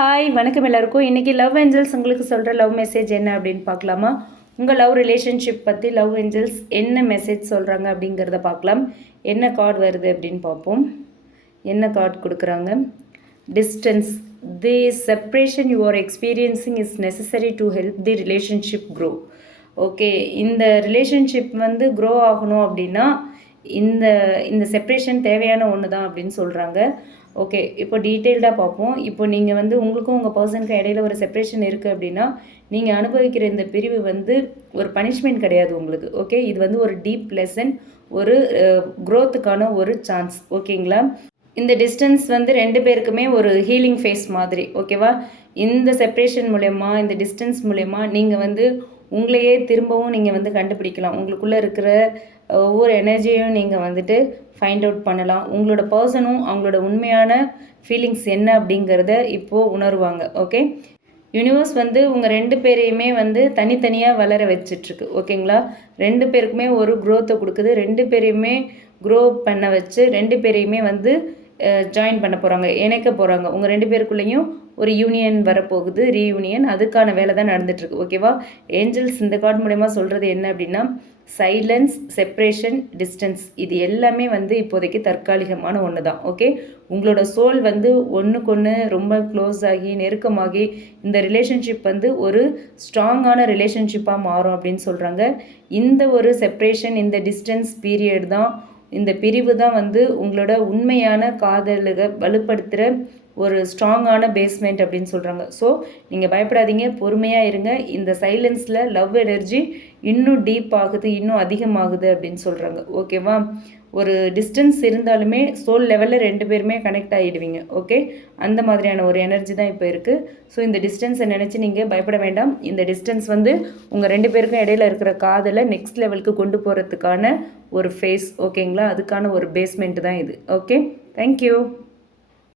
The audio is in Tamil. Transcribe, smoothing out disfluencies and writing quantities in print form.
ஹாய் வணக்கம் எல்லாருக்கும். இன்றைக்கி லவ் ஏஞ்சல்ஸ் உங்களுக்கு சொல்கிற லவ் மெசேஜ் என்ன அப்படின்னு பார்க்கலாமா? உங்கள் லவ் ரிலேஷன்ஷிப் பற்றி லவ் ஏஞ்சல்ஸ் என்ன மெசேஜ் சொல்கிறாங்க அப்படிங்கிறத பார்க்கலாம். என்ன கார்டு வருது அப்படின்னு பார்ப்போம். என்ன கார்டு கொடுக்குறாங்க? Distance. The separation you are experiencing is necessary to help the relationship grow. Okay, இந்த ரிலேஷன்ஷிப் க்ரோ ஆகணும் அப்படின்னா இந்த இந்த செப்ரேஷன் தேவையான ஒன்று தான் அப்படின்னு சொல்கிறாங்க. ஓகே, இப்போ டீட்டெயில்டாக பார்ப்போம். இப்போ நீங்கள் உங்களுக்கும் உங்கள் பர்சனுக்கும் இடையில ஒரு செப்ரேஷன் இருக்குது அப்படின்னா நீங்கள் அனுபவிக்கிற இந்த பிரிவு ஒரு பனிஷ்மெண்ட் கிடையாது உங்களுக்கு. ஓகே, இது ஒரு டீப் லெசன், ஒரு க்ரோத்துக்கான ஒரு சான்ஸ். ஓகேங்களா? இந்த டிஸ்டன்ஸ் ரெண்டு பேருக்குமே ஒரு ஹீலிங் ஃபேஸ் மாதிரி. ஓகேவா? இந்த செப்ரேஷன் மூலயமா, இந்த டிஸ்டன்ஸ் மூலயமா நீங்கள் உங்களையே திரும்பவும் நீங்கள் கண்டுபிடிக்கலாம். உங்களுக்குள்ளே இருக்கிற ஒவ்வொரு எனர்ஜியும் நீங்கள் ஃபைண்ட் அவுட் பண்ணலாம். உங்களோட பர்சனும் அவங்களோட உண்மையான ஃபீலிங்ஸ் என்ன அப்படிங்கிறத இப்போது உணருவாங்க. ஓகே, யூனிவர்ஸ் உங்கள் ரெண்டு பேரையுமே தனித்தனியாக வளர வச்சிட்ருக்கு. ஓகேங்களா? ரெண்டு பேருக்குமே ஒரு க்ரோத்தை கொடுக்குது. ரெண்டு பேரையுமே க்ரோ பண்ண வச்சு ரெண்டு பேரையுமே ஜாயின் பண்ண போகிறாங்க, இணைக்க போகிறாங்க. உங்கள் ரெண்டு பேருக்குள்ளேயும் ஒரு யூனியன் வரப்போகுது, ரீயூனியன். அதுக்கான வேலை தான் நடந்துகிட்ருக்கு. ஓகேவா? ஏஞ்சல்ஸ் இந்த கார்டு மூலமா சொல்கிறது என்ன அப்படின்னா, சைலன்ஸ், செப்ரேஷன், டிஸ்டன்ஸ் இது எல்லாமே இப்போதைக்கு தற்காலிகமான ஒன்று தான். ஓகே, உங்களோட சோல் ஒன்றுக்கு ஒன்று ரொம்ப க்ளோஸ் ஆகி நெருக்கமாகி இந்த ரிலேஷன்ஷிப் ஒரு ஸ்ட்ராங்கான ரிலேஷன்ஷிப்பாக மாறும் அப்படின்னு சொல்கிறாங்க. இந்த ஒரு செப்ரேஷன், இந்த டிஸ்டன்ஸ் பீரியட் தான், இந்த பிரிவு தான் உங்களோட உண்மையான காதலுக வலுப்படுத்துகிற ஒரு ஸ்ட்ராங்கான பேஸ்மெண்ட் அப்படின்னு சொல்கிறாங்க. ஸோ நீங்கள் பயப்படாதீங்க, பொறுமையாக இருங்க. இந்த சைலன்ஸில் லவ் எனர்ஜி இன்னும் டீப் ஆகுது, இன்னும் அதிகமாகுது அப்படின்னு சொல்கிறாங்க. ஓகேவா? ஒரு டிஸ்டன்ஸ் இருந்தாலுமே சோல் லெவலில் ரெண்டு பேருமே கனெக்ட் ஆகிடுவீங்க. ஓகே, அந்த மாதிரியான ஒரு எனர்ஜி தான் இப்போ இருக்குது. ஸோ இந்த டிஸ்டன்ஸை நினச்சி நீங்கள் பயப்பட வேண்டாம். இந்த டிஸ்டன்ஸ் உங்கள் ரெண்டு பேருக்கும் இடையில இருக்கிற காதலை நெக்ஸ்ட் லெவலுக்கு கொண்டு போகிறதுக்கான ஒரு ஃபேஸ். ஓகேங்களா? அதுக்கான ஒரு பேஸ்மெண்ட் தான் இது. Okay, thank you.